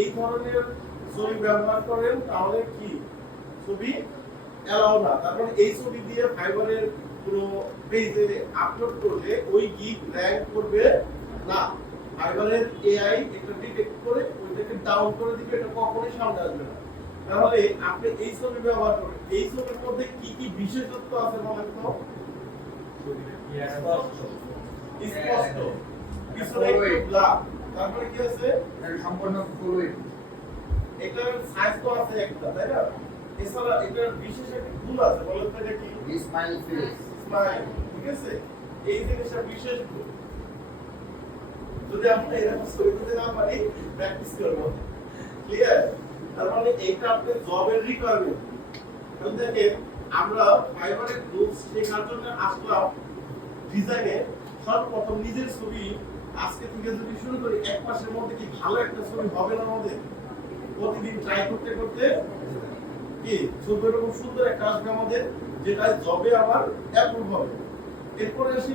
এই ধরনের ছবি ব্যবহার করেন তাহলে কি? ছবি এলাও না। তারপর এই ছবি দিয়ে ফাইবারের কোনো পেজে আপলোড করলে ওই গিগ র্যাঙ্ক করবে না। ফাইবারের এআই এটা ডিটেক্ট করে ওইটাকে ডাউন করে দিবে এটা কখনোই সামনে আসবে না। তাহলে আপনি এই ছবি ব্যবহার করেন। এই ছবির মধ্যে কি কি বিশেষত্ব আছে বলেন তো? স্পষ্ট। পিছনে একটু ব্লাক তারপরে কি আছে? সম্পূর্ণ ফ্লুইড এটার সাইজ তো আছে একটা তাই না? এছাড়া এটার বিশেষ একটা গুণ আছে বলেন তো এটা কি? স্মাইল ফেস স্মাইল ঠিক আছে? এই জিনিসটা বিশেষ গুণ যদি আমরা এরকম তুলতে না পারি প্র্যাকটিস করব। ক্লিয়ার তার মানে এইটা আপনার জবের রিকোয়ারমেন্ট এখন দেখেন আমরা ফাইবারের গ্রুপ শেখার জন্য আসলাম। ডিজাইনে সর্বপ্রথম নিজের ছবি আজকে থেকে যদি শুরু করি, এক মাসের মধ্যে কি ভালো একটা ছবি হবে না আমাদের? প্রতিদিন ট্রাই করতে করতে কি সুন্দর এরকম সুন্দর একটা আসবে আমাদের যেটা জবে আমার অ্যাপ্রুভ হবে। এরপরে আসি